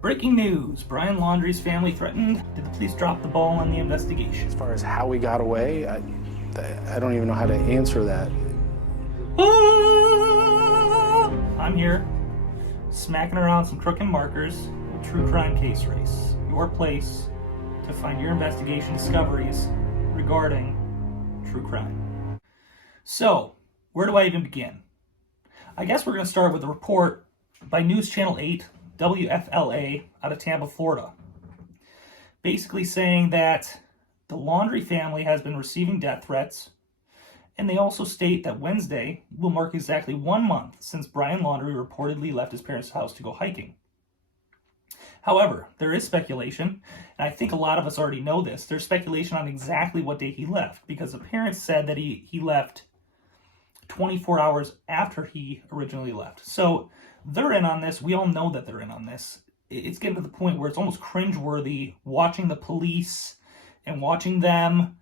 Breaking news, Brian Laundrie's family threatened. Did the police drop the ball on the investigation? As far as how we got away, I don't even know how to answer that. I'm here, smacking around some crooked markers with True Crime Case Race. Your place to find your investigation discoveries regarding true crime. So, where do I even begin? I guess we're going to start with a report by News Channel 8, WFLA, out of Tampa, Florida. Basically saying that the Laundrie family has been receiving death threats, and they also state that Wednesday will mark exactly 1 month since Brian Laundrie reportedly left his parents' house to go hiking. However, there is speculation, and I think a lot of us already know this. There's speculation on exactly what day he left, because the parents said that he left 24 hours after he originally left. So they're in on this. We all know that they're in on this. It's getting to the point where it's almost cringeworthy watching the police and watching them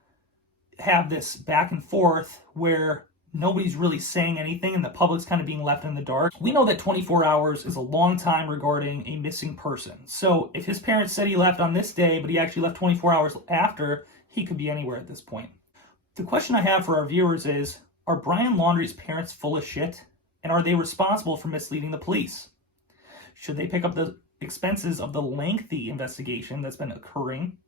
have this back and forth where nobody's really saying anything and the public's kind of being left in the dark. We know that 24 hours is a long time regarding a missing person. So if his parents said he left on this day, but he actually left 24 hours after, he could be anywhere at this point. The question I have for our viewers is, are Brian Laundrie's parents full of shit? And are they responsible for misleading the police? Should they pick up the expenses of the lengthy investigation that's been occurring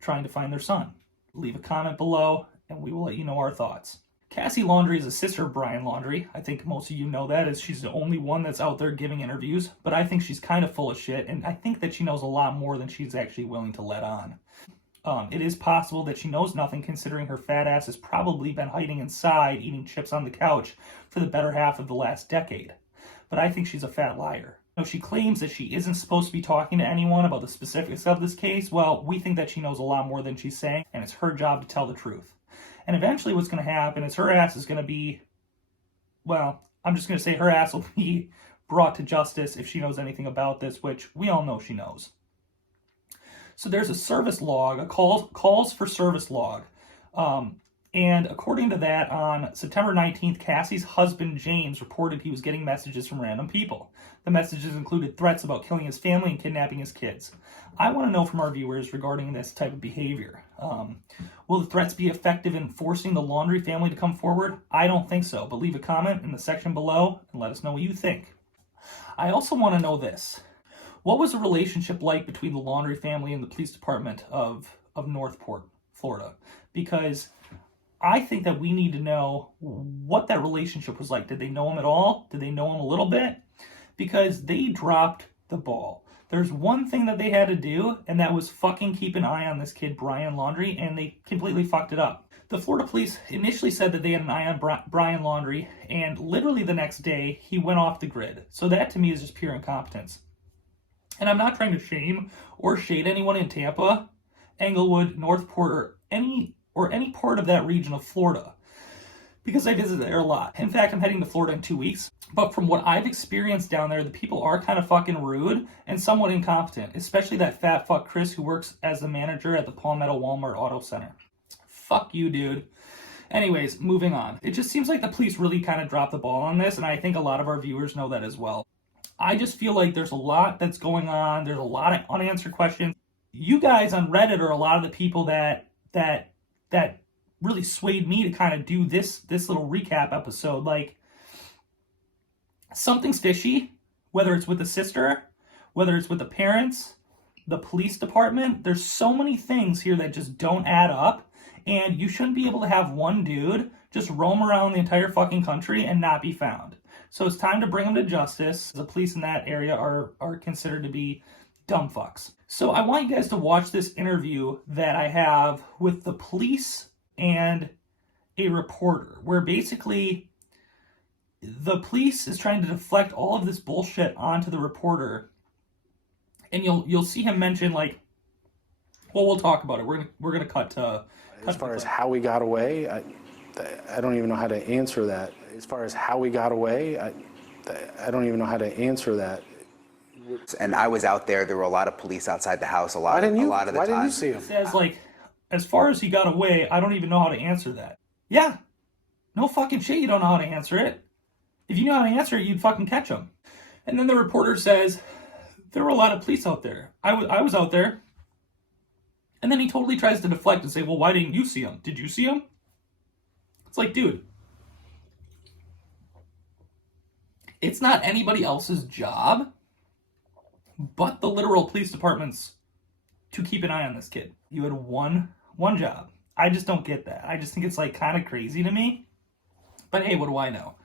trying to find their son? Leave a comment below and we will let you know our thoughts. Cassie Laundrie is a sister of Brian Laundrie. I think most of you know that, as she's the only one that's out there giving interviews, but I think she's kind of full of shit, and I think that she knows a lot more than she's actually willing to let on. It is possible that she knows nothing, considering her fat ass has probably been hiding inside, eating chips on the couch for the better half of the last decade. But I think she's a fat liar. Now, she claims that she isn't supposed to be talking to anyone about the specifics of this case. Well, we think that she knows a lot more than she's saying, and it's her job to tell the truth. And eventually what's going to happen is her ass is going to be, well, I'm just going to say her ass will be brought to justice if she knows anything about this, which we all know she knows. So there's a service log, a calls for service log. And according to that, on September 19th, Cassie's husband, James, reported he was getting messages from random people. The messages included threats about killing his family and kidnapping his kids. I want to know from our viewers regarding this type of behavior. Will the threats be effective in forcing the Laundrie family to come forward? I don't think so, but leave a comment in the section below and let us know what you think. I also want to know this. What was the relationship like between the Laundrie family and the police department of Northport, Florida? Because I think that we need to know what that relationship was like. Did they know him at all? Did they know him a little bit? Because they dropped the ball. There's one thing that they had to do, and that was fucking keep an eye on this kid, Brian Laundrie, and they completely fucked it up. The Florida police initially said that they had an eye on Brian Laundrie, and literally the next day, he went off the grid. So that, to me, is just pure incompetence. And I'm not trying to shame or shade anyone in Tampa, Englewood, Northport, or any part of that region of Florida, because I visit there a lot. In fact, I'm heading to Florida in 2 weeks. But from what I've experienced down there, the people are kind of fucking rude and somewhat incompetent, especially that fat fuck Chris who works as the manager at the Palmetto Walmart Auto Center. Fuck you, dude. Anyways, moving on. It just seems like the police really kind of dropped the ball on this, and I think a lot of our viewers know that as well. I just feel like there's a lot that's going on. There's a lot of unanswered questions. You guys on Reddit are a lot of the people that really swayed me to kind of do this little recap episode. Like, something's fishy, whether it's with the sister, whether it's with the parents, the police department. There's so many things here that just don't add up, and you shouldn't be able to have one dude just roam around the entire fucking country and not be found. So it's time to bring him to justice. The police in that area are considered to be dumb fucks. So I want you guys to watch this interview that I have with the police and a reporter, where basically the police is trying to deflect all of this bullshit onto the reporter, and you'll see him mention, like, well, we'll talk about it. We're gonna cut to as far as how we got away, I don't even know how to answer that. As far as how we got away, I don't even know how to answer that. And I was out there. There were a lot of police outside the house. A lot of the time. Why didn't you see him? It says, like, as far as he got away, I don't even know how to answer that. Yeah, no fucking shit. You don't know how to answer it. If you knew how to answer it, you'd fucking catch him. And then the reporter says, there were a lot of police out there. I was out there. And then he totally tries to deflect and say, well, why didn't you see him? Did you see him? It's like, dude, it's not anybody else's job but the literal police department's to keep an eye on this kid. You had one job. I just don't get that. I just think it's like kind of crazy to me. But hey, what do I know?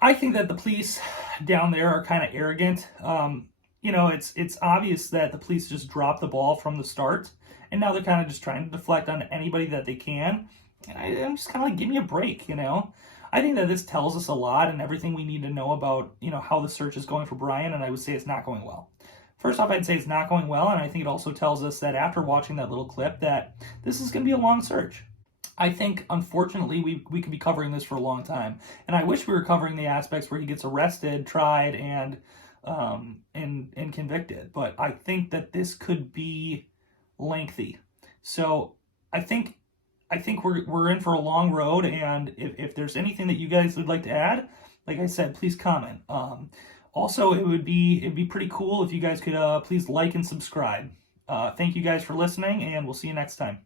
I think that the police down there are kind of arrogant. It's obvious that the police just dropped the ball from the start, and now they're kind of just trying to deflect on anybody that they can. And I'm just kind of like, give me a break, I think that this tells us a lot and everything we need to know about, how the search is going for Brian, and I would say it's not going well. First off, I'd say it's not going well, and I think it also tells us that after watching that little clip that this is going to be a long search. I think, unfortunately, we could be covering this for a long time, and I wish we were covering the aspects where he gets arrested, tried, and convicted, but I think that this could be lengthy. So I think we're in for a long road, and if there's anything that you guys would like to add, like I said, please comment. Also, it'd be pretty cool if you guys could please like and subscribe. Thank you guys for listening, and we'll see you next time.